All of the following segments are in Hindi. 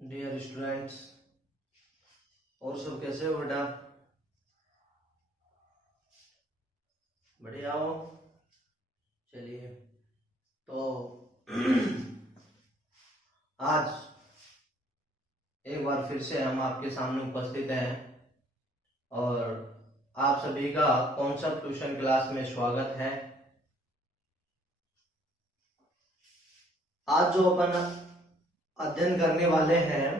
डियर स्टूडेंट्स, और सब कैसे हो बेटा? बढ़िया हो? चलिए, तो आज एक बार फिर से हम आपके सामने उपस्थित हैं और आप सभी का कॉन्सेप्ट ट्यूशन क्लास में स्वागत है। आज जो अपन अध्ययन करने वाले हैं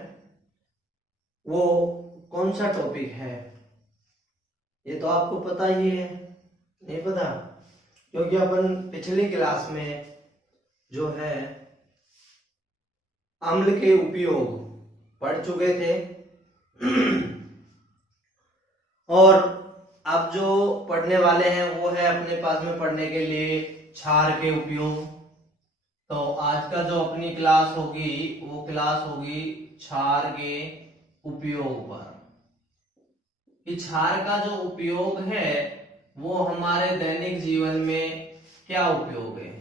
वो कौन सा टॉपिक है, ये तो आपको पता ही है। नहीं पता? क्योंकि अपन पिछली क्लास में जो है अम्ल के उपयोग पढ़ चुके थे और अब जो पढ़ने वाले हैं वो है अपने पास में पढ़ने के लिए क्षार के उपयोग। तो आज का जो अपनी क्लास होगी वो क्लास होगी क्षार के उपयोग पर। कि क्षार का जो उपयोग है वो हमारे दैनिक जीवन में क्या उपयोग है?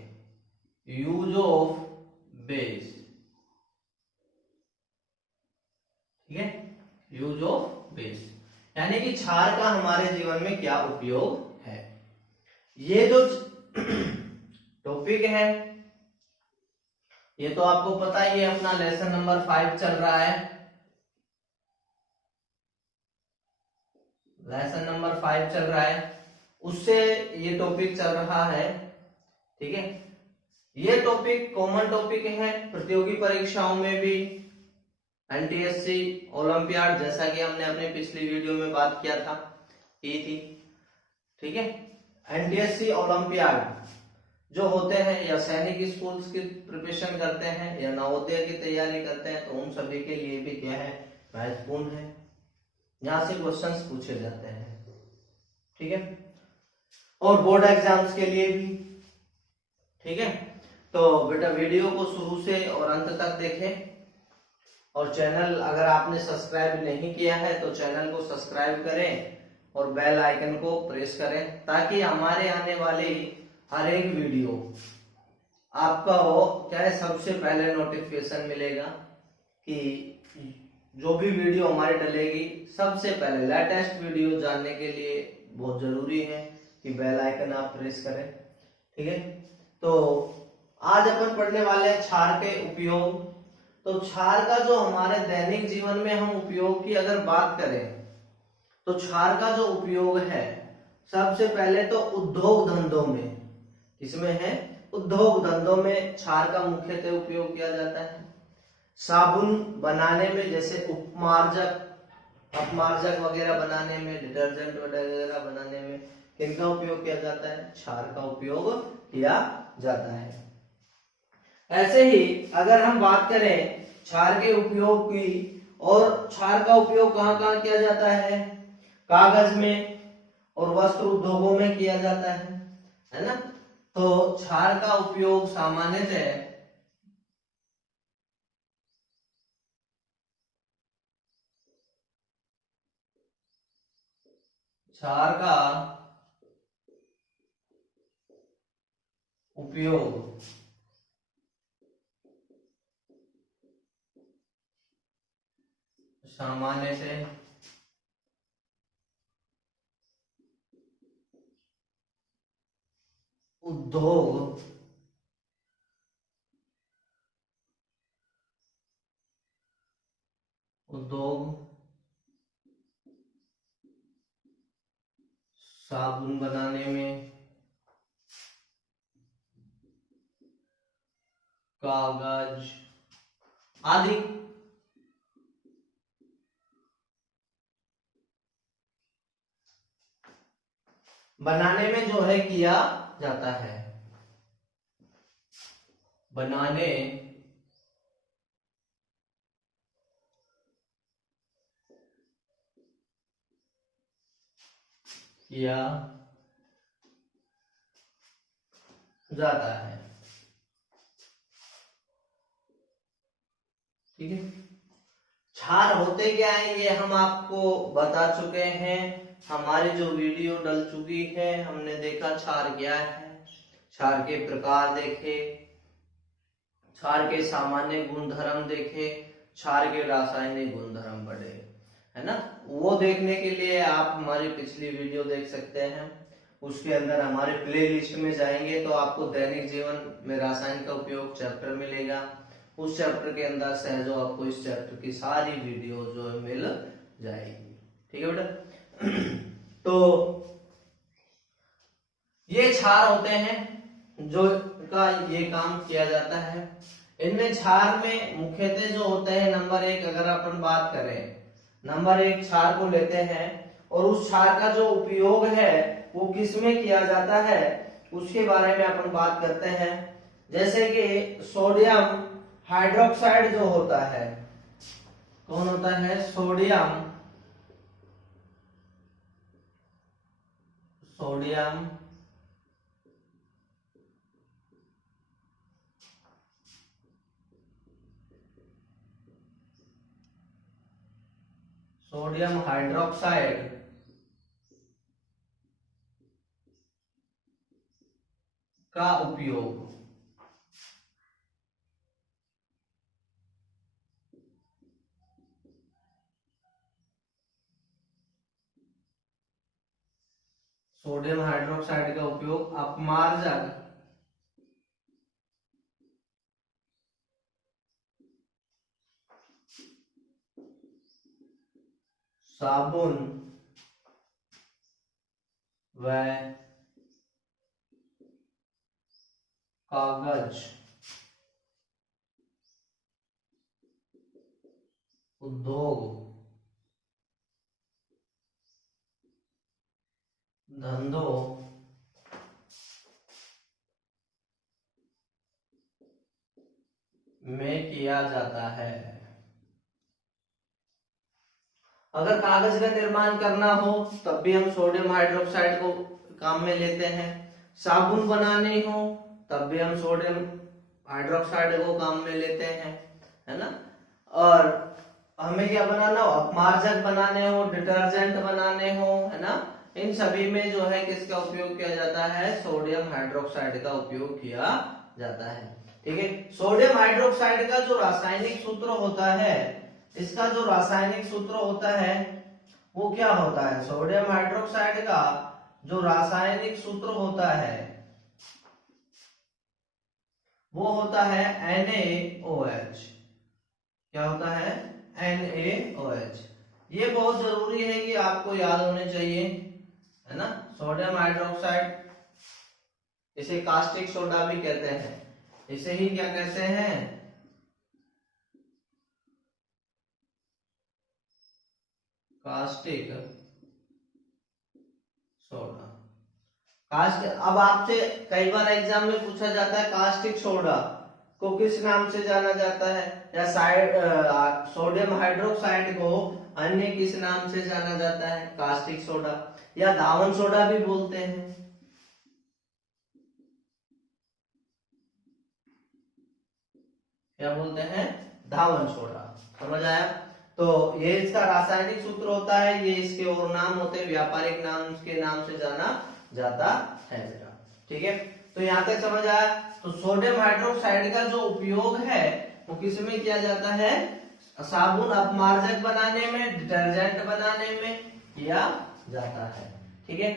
Use of base. ठीक है, यूज ऑफ बेस यानी कि क्षार का हमारे जीवन में क्या उपयोग है। ये जो टॉपिक है ये तो आपको पता ही है, अपना लेसन नंबर 5 चल रहा है। लेसन नंबर 5 चल रहा है, उससे ये टॉपिक चल रहा है। ठीक है, ये टॉपिक कॉमन टॉपिक है प्रतियोगी परीक्षाओं में भी, एनटीएससी ओलंपियाड, जैसा कि हमने अपनी पिछली वीडियो में बात किया था, की थी। ठीक है, एनटीएससी ओलंपियाड जो होते हैं या सैनिक स्कूल्स की प्रिपरेशन करते हैं या नवोदय की तैयारी करते हैं, तो उन सभी के लिए भी क्या है, महत्वपूर्ण है। यहां से क्वेश्चंस पूछे जाते हैं। ठीक है, और बोर्ड एग्जाम्स के लिए भी। ठीक है, तो बेटा वीडियो को शुरू से और अंत तक देखें और चैनल अगर आपने सब्सक्राइब नहीं किया है तो चैनल को सब्सक्राइब करें और बेल आइकन को प्रेस करें, ताकि हमारे आने वाली हर एक वीडियो आपका हो क्या है, सबसे पहले नोटिफिकेशन मिलेगा। कि जो भी वीडियो हमारी डलेगी सबसे पहले लेटेस्ट वीडियो जानने के लिए बहुत जरूरी है कि बेल आइकन आप प्रेस करें। ठीक है, तो आज अपन पढ़ने वाले हैं क्षार के उपयोग। तो क्षार का जो हमारे दैनिक जीवन में हम उपयोग की अगर बात करें तो क्षार का जो उपयोग है सबसे पहले तो उद्योग धंधों में, इसमें है उद्योग धंधों में क्षार का मुख्यतः उपयोग किया जाता है। साबुन बनाने में, जैसे अपमार्जक वगैरह बनाने में, डिटर्जेंट वगैरह बनाने में किनका उपयोग किया जाता है? क्षार का उपयोग किया जाता है। ऐसे ही अगर हम बात करें क्षार के उपयोग की, और क्षार का उपयोग कहाँ कहाँ किया जाता है? कागज में और वस्त्र उद्योगों में किया जाता है ना? तो क्षार का उपयोग सामान्यतः क्षार का उपयोग सामान्यतः उद्योग साबुन बनाने में, कागज आदि बनाने में जो है किया जाता है। बनाने किया जाता है। ठीक है, क्षार होते क्या है ये हम आपको बता चुके हैं, हमारी जो वीडियो डल चुकी है, हमने देखा क्षार क्या है, क्षार के प्रकार देखे, क्षार के सामान्य गुणधर्म देखे, क्षार के रासायनिक गुणधर्म पढ़े, है ना। वो देखने के लिए आप हमारी पिछली वीडियो देख सकते हैं। उसके अंदर हमारे प्ले लिस्ट में जाएंगे तो आपको दैनिक जीवन में रसायन का उपयोग चैप्टर मिलेगा। उस चैप्टर के अंदर सहजो आपको इस चैप्टर की सारी वीडियो जो है मिल जाएगी। ठीक है बेटा। तो ये क्षार होते हैं जो का ये काम किया जाता है। इनमें क्षार में मुख्यतः जो होते हैं, नंबर एक अगर अपन बात करें, नंबर एक क्षार को लेते हैं और उस क्षार का जो उपयोग है वो किस में किया जाता है उसके बारे में अपन बात करते हैं। जैसे कि सोडियम हाइड्रोक्साइड जो होता है, कौन होता है, सोडियम सोडियम सोडियम हाइड्रोक्साइड का उपयोग सोडियम हाइड्रोक्साइड का उपयोग अपमार्जक साबुन व कागज उद्योग धंधों में किया जाता है। अगर कागज का निर्माण करना हो तब भी हम सोडियम हाइड्रोक्साइड को काम में लेते हैं। साबुन बनानी हो तब भी हम सोडियम हाइड्रोक्साइड को काम में लेते हैं, है ना। और हमें क्या बनाना हो, अपमार्जक बनाने हो, डिटर्जेंट बनाने हो, है ना, इन सभी में जो है किसका उपयोग किया जाता है, सोडियम हाइड्रोक्साइड का उपयोग किया जाता है। ठीक है। सोडियम हाइड्रोक्साइड का जो रासायनिक सूत्र होता है, इसका जो रासायनिक सूत्र होता है वो क्या होता है, सोडियम हाइड्रोक्साइड का जो रासायनिक सूत्र होता है वो होता है NaOH। क्या होता है, NaOH। ये बहुत जरूरी है कि आपको याद होने चाहिए, है ना। सोडियम हाइड्रोक्साइड, इसे कास्टिक सोडा भी कहते हैं, इसे ही क्या कहते हैं, कास्टिक सोडा। कास्ट, अब आपसे कई बार एग्जाम में पूछा जाता है कास्टिक सोडा को किस नाम से जाना जाता है, या सोडियम हाइड्रोक्साइड को अन्य किस नाम से जाना जाता है, कास्टिक सोडा या धावन सोडा भी बोलते हैं। क्या बोलते हैं, धावन सोडा। समझ आया। तो ये इसका रासायनिक सूत्र होता है, ये इसके और नाम होते हैं, व्यापारिक नाम के नाम से जाना जाता है बेटा। ठीक है। तो यहाँ तक समझ आया। तो सोडियम हाइड्रोक्साइड का जो उपयोग है वो किस में किया जाता है, साबुन अपमार्जक बनाने में, डिटर्जेंट बनाने में किया जाता है। ठीक है।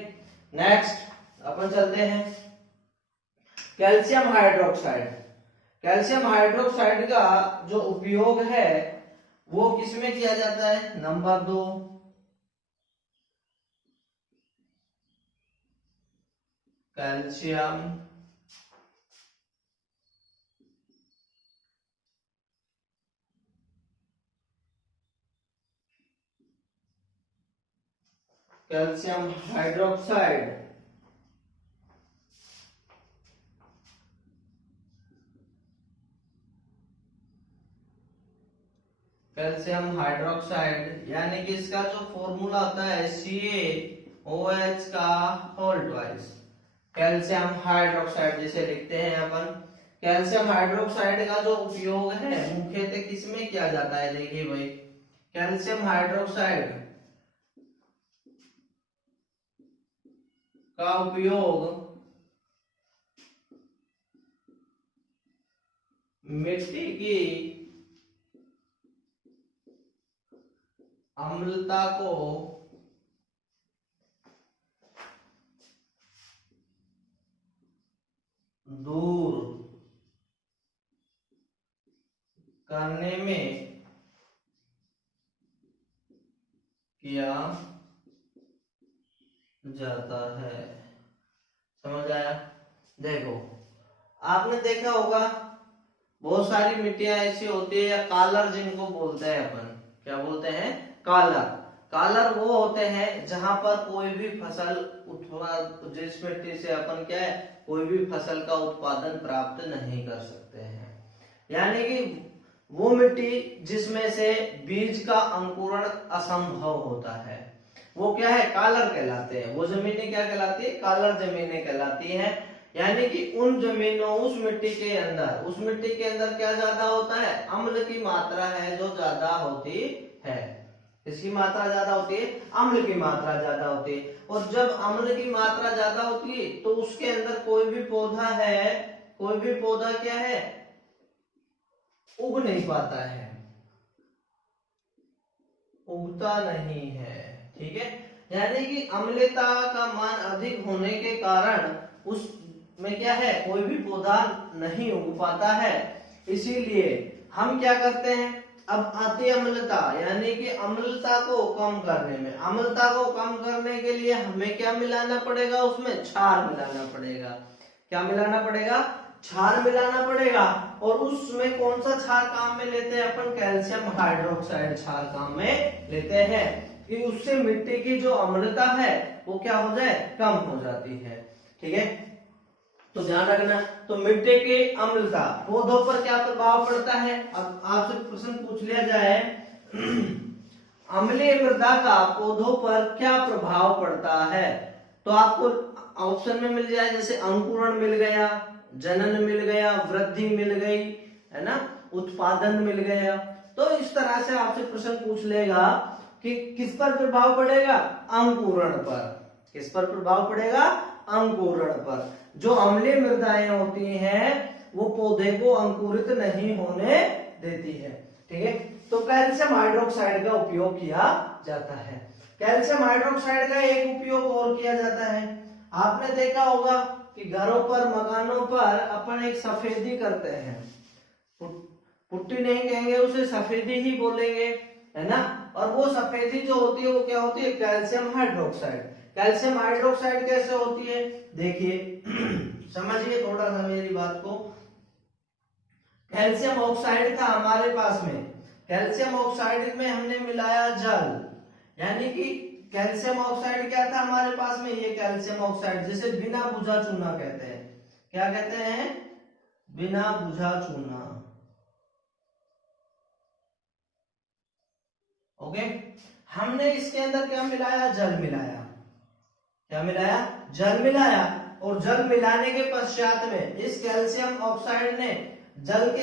नेक्स्ट अपन चलते हैं कैल्शियम हाइड्रोक्साइड। कैल्शियम हाइड्रोक्साइड का जो उपयोग है वो किसमें किया जाता है, number 2 calcium calcium hydroxide calcium hydroxide यानी कि इसका जो फॉर्मूला होता है CaOH का होल ट्वाइस, कैल्शियम हाइड्रोक्साइड जिसे लिखते हैं अपन। कैल्शियम हाइड्रोक्साइड का जो उपयोग है मुख्यतः किसमें किया जाता है, देखिए भाई, कैल्शियम हाइड्रोक्साइड का उपयोग मिट्टी की अम्लता को दूर करने में किया जाता है। समझ आया? देखो, आपने देखा होगा बहुत सारी मिट्टियां ऐसी होती है, या कालर जिनको बोलते हैं अपन, क्या बोलते हैं? कालर। कालर वो होते हैं जहां पर कोई भी फसल जिस मिट्टी से अपन क्या है कोई भी फसल का उत्पादन प्राप्त नहीं कर सकते हैं, यानी कि वो मिट्टी जिसमें से बीज का अंकुरण असंभव होता है, वो क्या है? कालर कहलाते हैं। वो जमीनें क्या कहलाती है? कालर जमीनें कहलाती हैं। यानी कि उन जमीनों, उस मिट्टी के अंदर क्या ज्यादा होता है? अम्ल की मात्रा है जो ज्यादा होती है। इसकी मात्रा ज्यादा होती है, अम्ल की मात्रा ज्यादा होती है। और जब अम्ल की मात्रा ज्यादा होती है तो उसके अंदर कोई भी पौधा क्या है? उग नहीं पाता है, उगता नहीं है। ठीक है, यानी कि अम्लता का मान अधिक होने के कारण उस में क्या है? कोई भी पौधा नहीं उग पाता है। इसीलिए हम क्या करते हैं? अब आती अम्लता, यानी कि अम्लता को कम करने में, अम्लता को कम करने के लिए हमें क्या मिलाना पड़ेगा? उसमें क्षार मिलाना पड़ेगा। क्या मिलाना पड़ेगा? क्षार मिलाना पड़ेगा। और उसमें कौन सा क्षार काम में लेते हैं अपन? कैल्शियम हाइड्रोक्साइड क्षार काम में लेते हैं, कि उससे मिट्टी की जो अम्लता है वो क्या हो जाए? कम हो जाती है। ठीक है, तो ध्यान रखना। तो मिट्टी की अम्लता पौधों पर क्या प्रभाव पड़ता है? अब आपसे प्रश्न पूछ लिया जाए अम्लीय मृदा का पौधों पर क्या प्रभाव पड़ता है, तो आपको ऑप्शन में मिल जाए, जैसे अंकुरण मिल गया, जनन मिल गया, वृद्धि मिल गई, है ना, उत्पादन मिल गया। तो इस तरह से आपसे प्रश्न पूछ लेगा कि किस पर प्रभाव पड़ेगा? अंकुरण पर। किस पर प्रभाव पड़ेगा? अंकुरण पर। जो अम्लीय मृदाएं होती हैं वो पौधे को अंकुरित नहीं होने देती है। ठीक है, तो कैल्शियम हाइड्रोक्साइड का उपयोग किया जाता है। कैल्शियम हाइड्रोक्साइड का एक उपयोग और किया जाता है। आपने देखा होगा कि घरों पर, मकानों पर अपन एक सफेदी करते हैं, पुट्टी नहीं कहेंगे उसे, सफेदी ही बोलेंगे, है ना। और वो सफेदी जो होती है वो क्या होती है? Calcium hydroxide. कैल्शियम हाइड्रोक्साइड कैसे होती है? देखिए समझिए थोड़ा सा मेरी बात को। कैल्शियम ऑक्साइड था हमारे पास में, कैल्शियम ऑक्साइड में हमने मिलाया जल, यानी कि कैल्शियम ऑक्साइड क्या था हमारे पास में? ये कैल्शियम ऑक्साइड जिसे बिना बुझा चूना कहते हैं। क्या कहते हैं? बिना बुझा चूना। ओके, हमने इसके अंदर क्या मिलाया? जल मिलाया। क्या मिलाया? जल मिलाया। और जल मिलाने के पश्चात में इस कैल्शियम ऑक्साइड ने जब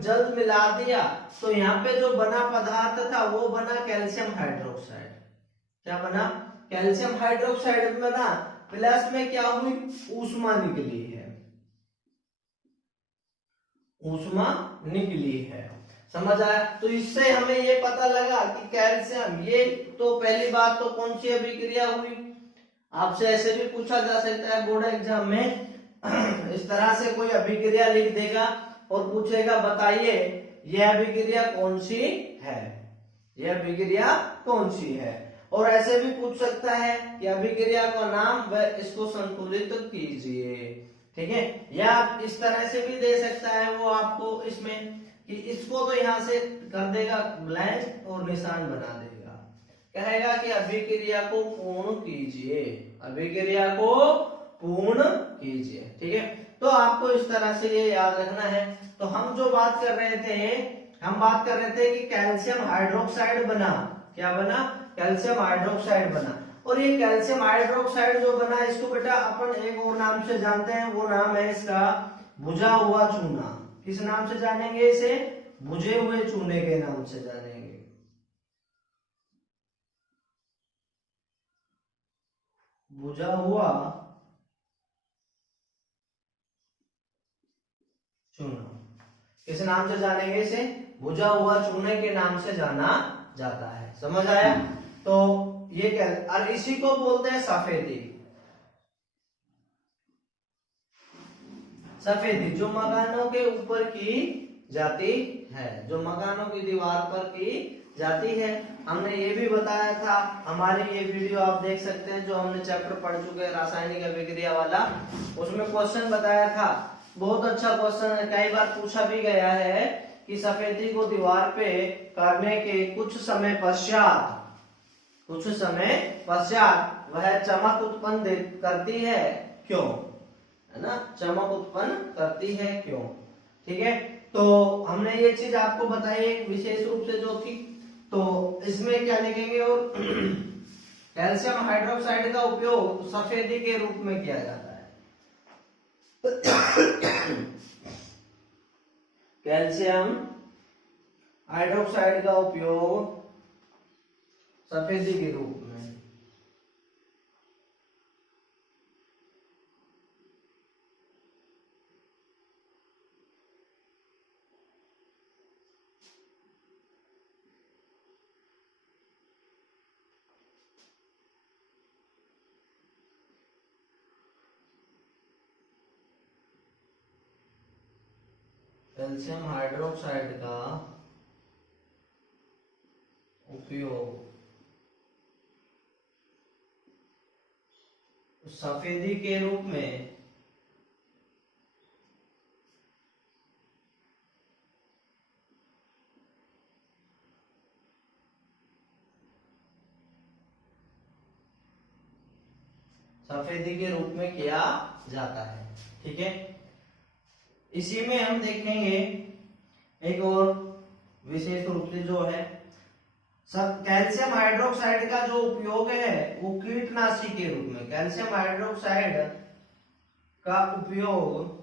जल मिला दिया तो यहाँ पे जो बना पदार्थ था वो बना कैल्शियम हाइड्रोक्साइड। क्या बना? कैल्शियम हाइड्रोक्साइड बना, प्लस में क्या हुई? ऊष्मा निकली है, ऊष्मा निकली है। समझ आया? तो इससे हमें ये पता लगा कि कैल्शियम, ये तो पहली बात तो कौन सी अभिक्रिया हुई? आपसे ऐसे भी पूछा जा सकता है बोर्ड एग्जाम में इस तरह से कोई अभिक्रिया लिख देगा और पूछेगा बताइए यह अभिक्रिया कौन सी है, यह अभिक्रिया कौन सी है। और ऐसे भी पूछ सकता है कि अभिक्रिया का नाम व इसको संतुलित कीजिए। ठीक है, या आप इस तरह से भी दे सकता है वो आपको इसमें कि इसको तो यहां से कर देगा ब्लैंक और निशान बना देगा, कहेगा कि अभिक्रिया को पूर्ण कीजिए, अभिक्रिया को पूर्ण कीजिए। ठीक है, तो आपको इस तरह से ये याद रखना है। तो हम जो बात कर रहे थे, हम बात कर रहे थे कि कैल्शियम हाइड्रोक्साइड बना, क्या बना? कैल्शियम हाइड्रोक्साइड बना। और ये कैल्शियम हाइड्रोक्साइड जो बना इसको बेटा अपन एक और नाम से जानते हैं, वो नाम है इसका बुझा हुआ चूना। किस नाम से जानेंगे इसे? बुझे हुए चूने के नाम से जानेंगे। बुझा हुआ चूना, किस नाम से जानेंगे इसे? बुझा हुआ चूने के नाम से जाना जाता है। समझ आया? तो ये क्या, और इसी को बोलते हैं सफेदी। सफेदी जो मकानों के ऊपर की जाती है, जो मकानों की दीवार पर की जाती है। हमने ये भी बताया था, हमारी ये वीडियो आप देख सकते हैं जो हमने चैप्टर पढ़ चुके हैं रासायनिक अभिक्रिया वाला, उसमें क्वेश्चन बताया था। बहुत अच्छा क्वेश्चन है, कई बार पूछा भी गया है कि सफेदी को दीवार पे करने के कुछ समय पश्चात वह चमक उत्पन्न करती है, क्यों? है ना, चमक उत्पन्न करती है क्यों? ठीक है, तो हमने ये चीज आपको बताई विशेष रूप से जो थी। तो इसमें क्या लिखेंगे, और कैल्शियम हाइड्रोक्साइड का उपयोग सफेदी के रूप में किया जाता है। कैल्शियम हाइड्रोक्साइड का उपयोग सफेदी के रूप में। कैल्शियम हाइड्रोक्साइड का उपयोग सफेदी के रूप में किया जाता है। ठीक है, इसी में हम देखेंगे एक और विशेष रूप से जो है, सब कैल्शियम हाइड्रोक्साइड का जो उपयोग है वो कीटनाशी के रूप में। कैल्शियम हाइड्रोक्साइड का उपयोग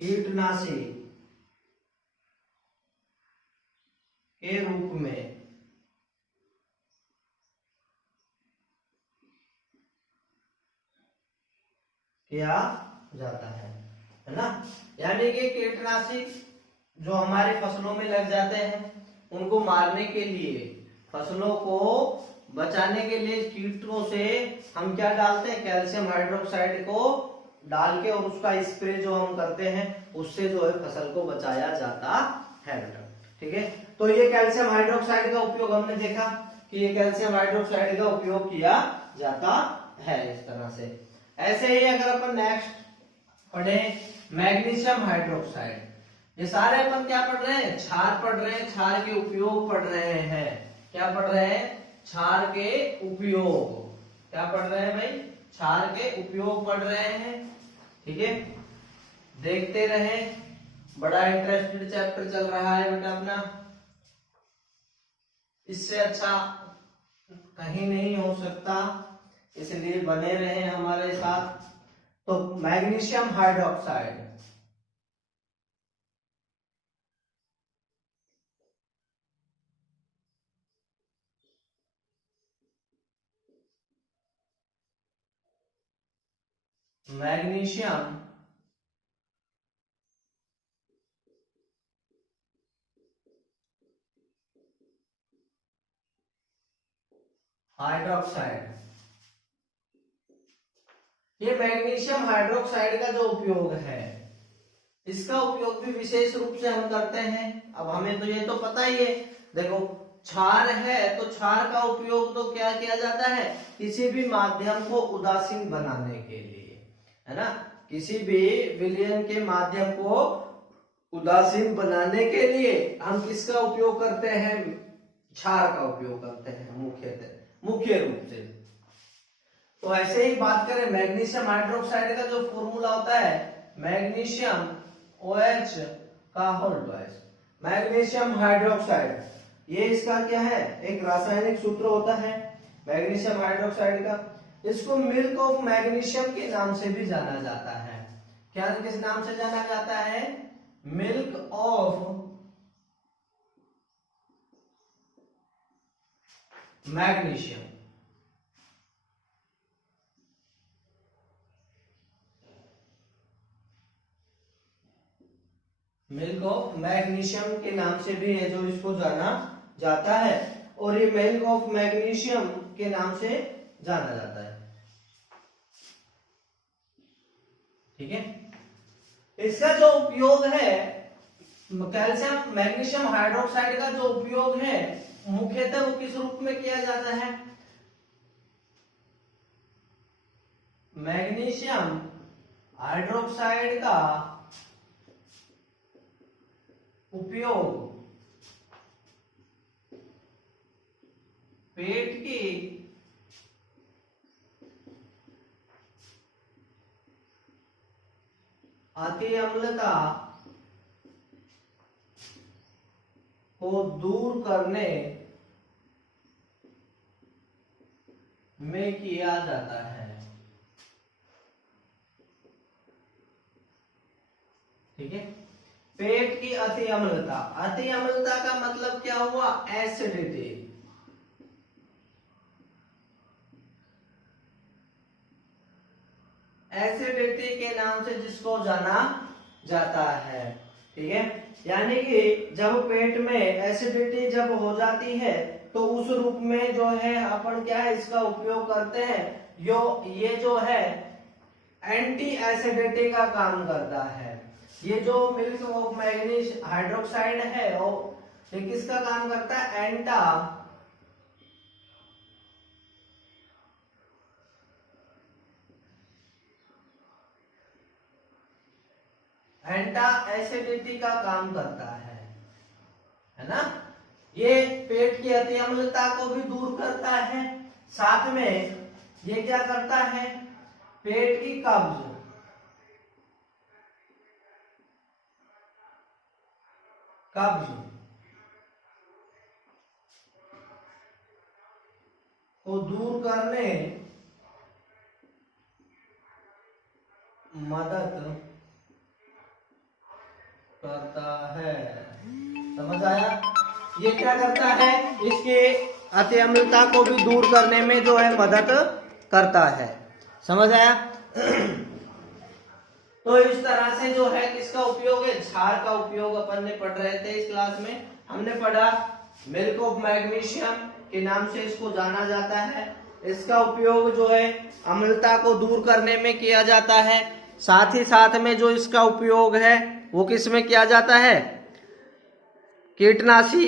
कीटनाशी के रूप में किया जाता है ना। यानी कि कीटनाशी जो हमारी फसलों में लग जाते हैं उनको मारने के लिए, फसलों को बचाने के लिए कीटों से हम क्या डालते हैं, कैल्शियम हाइड्रोक्साइड को डाल के, और उसका स्प्रे जो हम करते हैं उससे जो है फसल को बचाया जाता है बेटा। ठीक है, तो ये कैल्शियम हाइड्रोक्साइड का उपयोग हमने देखा कि ये कैल्शियम हाइड्रोक्साइड का उपयोग किया जाता है इस तरह से। ऐसे ही अगर अपन नेक्स्ट पढ़े मैग्नीशियम हाइड्रोक्साइड, ये सारे अपन क्या पढ़ रहे हैं, क्षार पढ़ रहे हैं, क्षार के उपयोग पढ़ रहे हैं। क्या पढ़ रहे हैं, क्षार के उपयोग। क्या पढ़ रहे हैं भाई, क्षार के उपयोग पढ़ रहे हैं। ठीक है, देखते रहे, बड़ा इंटरेस्टेड चैप्टर चल रहा है बेटा अपना, इससे अच्छा कहीं नहीं हो सकता, इसलिए बने रहे हमारे साथ। तो मैग्नीशियम हाइड्रोक्साइड, मैग्नीशियम हाइड्रोक्साइड, ये मैग्नीशियम हाइड्रोक्साइड का जो उपयोग है, इसका उपयोग भी विशेष रूप से हम करते हैं। अब हमें तो ये तो पता ही है, देखो क्षार है तो क्षार का उपयोग तो क्या किया जाता है, किसी भी माध्यम को उदासीन बनाने के लिए, है ना। किसी भी विलयन के माध्यम को उदासीन बनाने के लिए हम किसका उपयोग करते हैं, क्षार का उपयोग करते हैं मुख्य रूप से। तो ऐसे ही बात करें मैग्नीशियम हाइड्रोक्साइड का जो फॉर्मूला होता है, मैग्नीशियम OH का होल ट्वाइस, मैग्नीशियम हाइड्रोक्साइड, ये इसका क्या है, एक रासायनिक सूत्र होता है मैग्नीशियम हाइड्रोक्साइड का। इसको मिल्क ऑफ मैग्नीशियम के नाम से भी जाना जाता है। क्या किस नाम से जाना जाता है, milk of magnesium. Milk of magnesium के नाम से भी है जो इसको जाना जाता है, और ये मिल्क ऑफ मैग्नीशियम के नाम से जाना जाता है। ठीक है, इसका जो उपयोग है कैल्शियम मैग्नीशियम हाइड्रोक्साइड का जो उपयोग है मुख्यतः वो किस रूप में किया जाता है? मैग्नीशियम हाइड्रोक्साइड का उपयोग पेट की अति अम्लता को दूर करने में किया जाता है। ठीक है, पेट की अति अम्लता, अति अम्लता का मतलब क्या हुआ? एसिडिटी। एसिडिटी के नाम से जिसको जाना जाता है। ठीक है, यानी कि जब पेट में एसिडिटी जब हो जाती है तो उस रूप में जो है अपन क्या है इसका उपयोग करते हैं, ये जो है एंटी एसिडिटी का काम करता है। ये जो मिल्क ऑफ मैग्नीज हाइड्रोक्साइड है ये किसका काम करता है? एंटा एसिडिटी का काम करता है ना। ये पेट की अति अम्लता को भी दूर करता है, साथ में ये क्या करता है? पेट की कब्ज को दूर करने मदद करता है। समझ आया? ये क्या करता है? इसके अति अम्लता को भी दूर करने में जो है मदद करता है। समझ आया? तो इस तरह से जो है किसका उपयोग है? क्षार का उपयोग अपन ने पढ़ रहे थे इस क्लास में। हमने पढ़ा मिल्क ऑफ मैग्नीशियम के नाम से इसको जाना जाता है। इसका उपयोग जो है अम्लता को दूर करने में किया जाता है, साथ ही साथ में जो इसका उपयोग है वो किस में किया जाता है? कीटनाशी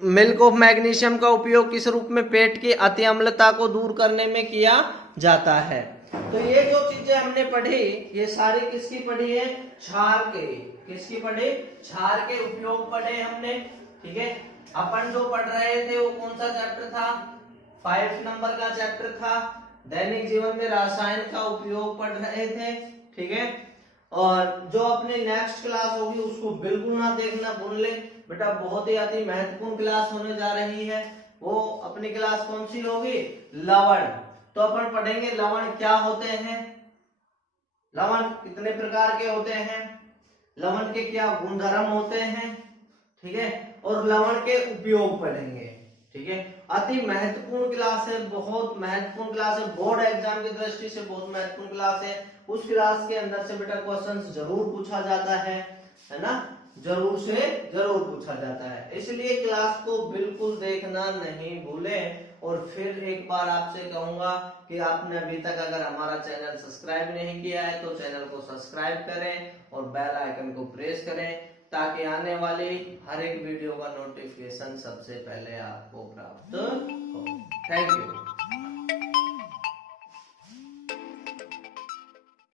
मिल्क ऑफ मैग्नीशियम का उपयोग किस रूप में? पेट की अति अम्लता को दूर करने में किया जाता है। तो ये जो चीजें हमने पढ़ी ये सारी किसकी पढ़ी है? क्षार के। किसकी पढ़ी? क्षार के उपयोग पढ़े हमने। ठीक है, अपन जो पढ़ रहे थे वो कौन सा चैप्टर था? 5 नंबर का चैप्टर था, दैनिक जीवन में रसायन का उपयोग पढ़ रहे थे। ठीक है, और जो अपनी नेक्स्ट क्लास होगी उसको बिल्कुल ना देखना भूल ले बेटा, बहुत ही अति महत्वपूर्ण क्लास होने जा रही है। वो अपनी क्लास कौन सी होगी? लवण। तो अपन पढ़ेंगे लवण क्या होते हैं, लवण कितने प्रकार के होते हैं, लवण के क्या गुणधर्म होते हैं। ठीक है, और लवण के उपयोग पढ़ेंगे। ठीक है, अति महत्वपूर्ण क्लास है, बहुत महत्वपूर्ण क्लास है, बोर्ड एग्जाम की दृष्टि से बहुत महत्वपूर्ण क्लास है। उस क्लास के अंदर से बेटा क्वेश्चंस जरूर पूछा जाता है ना, जरूर से जरूर पूछा जाता है। इसलिए क्लास को बिल्कुल देखना नहीं भूलें। और फिर एक बार आपसे कहूंगा कि आपने अभी तक अगर हमारा चैनल सब्सक्राइब नहीं किया है तो चैनल को सब्सक्राइब करें और बेल आइकन को प्रेस करें, ताकि आने वाली हर एक वीडियो का नोटिफिकेशन सबसे पहले आपको प्राप्त हो। Thank you.